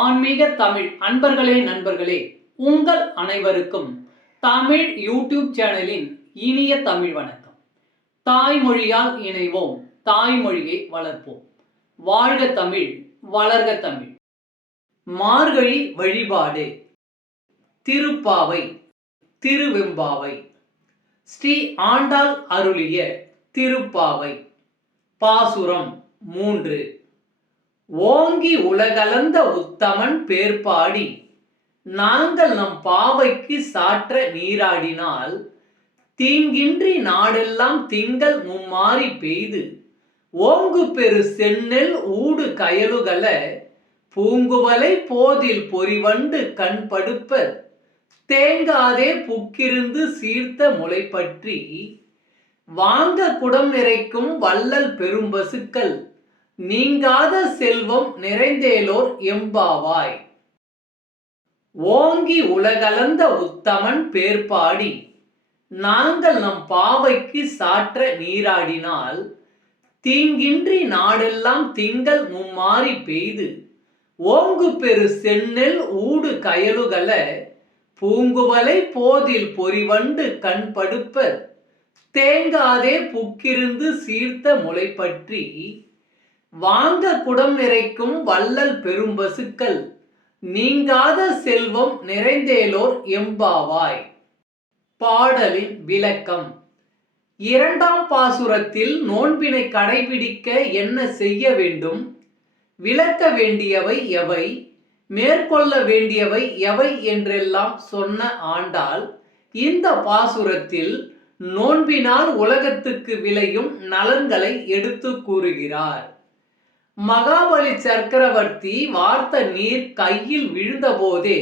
ஆன்மீக தமிழ் அன்பர்களே நண்பர்களே, உங்கள் அனைவருக்கும் தமிழ் யூடியூப் சேனலின் இனிய தமிழ் வணக்கம். தாய்மொழியால் இணைவோம், தாய்மொழியை வளர்ப்போம். வாழ்க தமிழ், வளர்க தமிழ். மார்கழி வழிபாடு. திருப்பாவை, திருவெம்பாவை. ஸ்ரீ ஆண்டாள் அருளிய திருப்பாவை. பாசுரம் 3. ஓங்கி உலகளந்த உத்தமன் பேர்பாடி நாங்கள் நம் பாவைக்கு சாற்ற நீராடினால் தீங்கின்றி நாடெல்லாம் திங்கள் மும்மாறி பெய்து ஓங்கு பெரு செந்நெல் ஊடு கயலுகல பூங்குவலை போதில் பொறிவண்டு கண் படுப்ப தேங்காதே புக்கிருந்து சீர்த்த முளைப்பற்றி வாங்க குடம் நிறைக்கும் வள்ளல் பெரும்பசுக்கள் நீங்காத செல்வம் நிறைந்தேலோர் எம்பாவாய். ஓங்கி உலகளந்த உத்தமன் பேர்பாடி நாங்கள் நம் பாவைக்கு சாற்ற நீராடினால் தீங்கின்றி நாடெல்லாம் திங்கள் மும்மாறி பெய்து ஓங்கு பெரு செந்நெல் ஊடு கயலுகல பூங்குவலை போதில் பொறிவண்டு கண் படுப்ப தேங்காதே புக்கிருந்து சீர்த்த முளைப்பற்றி வாங்க குடம் நிறைக்கும் வள்ளல் பெரும்பசுக்கள் நீங்காத செல்வம் நிறைந்தேலோர் எம்பாவாய். பாடலின் விளக்கம். 2ஆம் பாசுரத்தில் நோன்பினை கடைபிடிக்க என்ன செய்ய வேண்டும், விளக்க வேண்டியவை எவை, மேற்கொள்ள வேண்டியவை எவை என்றெல்லாம் சொன்ன ஆண்டாள் இந்த பாசுரத்தில் நோன்பினால் உலகத்துக்கு விளையும் நலன்களை எடுத்து கூறுகிறார். மகாபலி சக்கரவர்த்தி வார்த்த நீர் கையில் விழுந்த போதே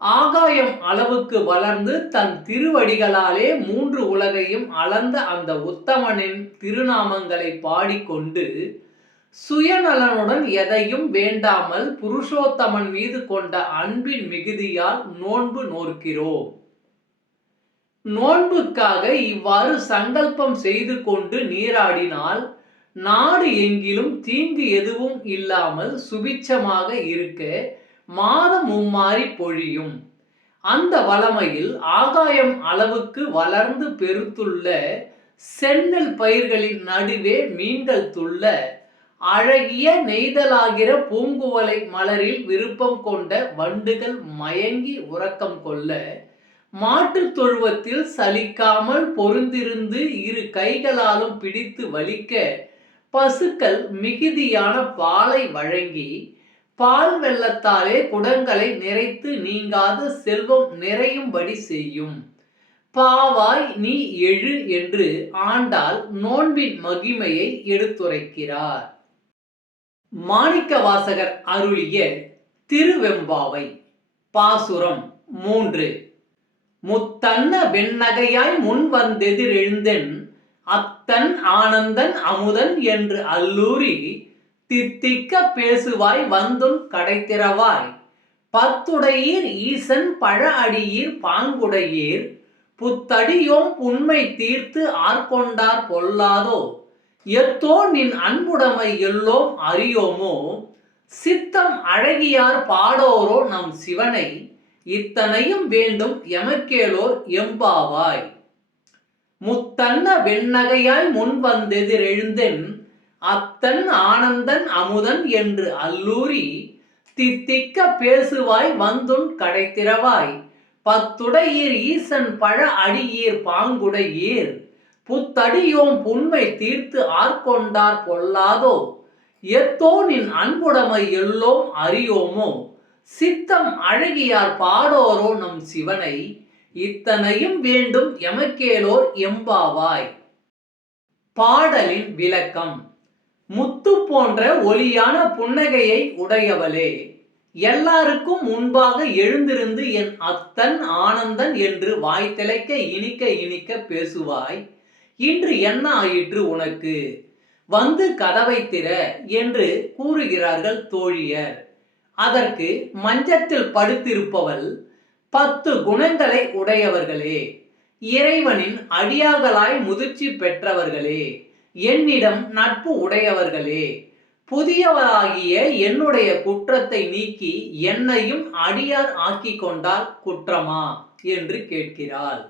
ஆகாயம் அளவுக்கு வளர்ந்து தன் திருவடிகளாலே 3 உலகையும் அளந்த அந்த உத்தமனின் திருநாமங்களை பாடிக்கொண்டு சுயநலனுடன் எதையும் வேண்டாமல் புருஷோத்தமன் மீது கொண்ட அன்பின் மிகுதியால் நோன்பு நோக்கிறோம். நோன்புக்காக இவ்வாறு சங்கல்பம் செய்து கொண்டு நீராடினால் நாடு எங்கிலும் தீங்கு எதுவும் இல்லாமல் சுபிட்சமாக இருக்க மாதம் மும்மாறி பொழியும். அந்த வளமையில் ஆகாயம் அளவுக்கு வளர்ந்து பெருத்துள்ள செந்நெல் பயிர்களின் நடுவே மீன்கள் துள்ள அழகிய நெய்தலாகிற பூங்குவலை மலரில் விருப்பம் கொண்ட வண்டுகள் மயங்கி உறக்கம் கொள்ள மாட்டுத் தொழுவத்தில் சலிக்காமல் பொருந்திருந்து 2 கைகளாலும் பிடித்து வலிக்க பசுக்கள் மிகுதியான பாலை வழங்கி பால் வெள்ளத்தாலே குடங்களை நிறைத்து நீங்காத செல்வம் நிறையும்படி செய்யும். பாவாய் நீ எழு என்று ஆண்டாள் நோன்பின் மகிமையை எடுத்துரைக்கிறார். மாணிக்கவாசகர் அருளிய திருவெம்பாவை. பாசுரம் 3. முத்தன்ன வெண்ணகையாய் முன் வந்தெதிரெழுந்தென் அத்தன் ஆனந்தன் அமுதன் என்று அல்லூரி தித்திக்க பேசுவாய் வந்துன் கடைத்திறவாய் பத்துடையீர் ஈசன் பழ அடியீர் பாங்குடையீர் புத்தடியோம் புன்மை தீர்த்து ஆர்கொண்டார் பொல்லாதோ எத்தோ நின் அன்புடைமை எல்லோம் அறியோமோ சித்தம் அழகியார் பாடோரோ நம் சிவனை இத்தனையும் வேண்டும் எமக்கேலோர் எம்பாவாய். முத்தன்ன வெண்ணகையாய் முன் வந்தெதிரெழுந்தென் அத்தன் ஆனந்தன் அமுதன் என்று அல்லூரி தித்திக்க பேசுவாய் வந்துன் கடைத்திறவாய் பத்துடையீர் ஈசன் பழ அடியீர் பாங்குடையீர் புத்தடியோம் புன்மை தீர்த்து ஆர்கொண்டார் பொல்லாதோ எத்தோ நின் அன்புடைமை எல்லோம் அறியோமோ சித்தம் அழகியார் பாடோரோ நம் சிவனை இத்தனையும் வேண்டும் எமக்கேலோர் எம்பாவாய். பாடலின் விளக்கம். முத்து போன்ற ஒளியான புன்னகையை உடையவளே, எல்லாருக்கும் முன்பாக எழுந்திருந்து என் அத்தன் ஆனந்தன் என்று வாய் திளைக்க இனிக்க இனிக்க பேசுவாய். இன்று என்ன ஆயிற்று உனக்கு, வந்து கதவை திற என்று கூறுகிறார்கள் தோழியர். அதற்கு மஞ்சத்தில் படுத்திருப்பவள் 10 குணங்களை உடையவர்களே, இறைவனின் அடியார்களாய் முதிர்ச்சி பெற்றவர்களே, என்னிடம் நட்பு உடையவர்களே, புதியவராகிய என்னுடைய குற்றத்தை நீக்கி என்னையும் அடியார் ஆக்கிக் கொண்டால் குற்றமா என்று கேட்கிறாள்.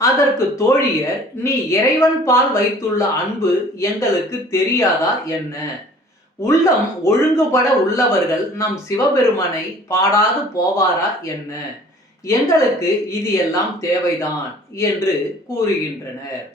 அதற்கு தோழியர், நீ இறைவன் பால் வைத்துள்ள அன்பு எங்களுக்கு தெரியாதா என்ன? உள்ளம் ஒழுங்குபட உள்ளவர்கள் நம் சிவபெருமனை பாடாது போவாரா என்ன? எங்களுக்கு இது எல்லாம் தேவைதான் என்று கூறுகின்றனர்.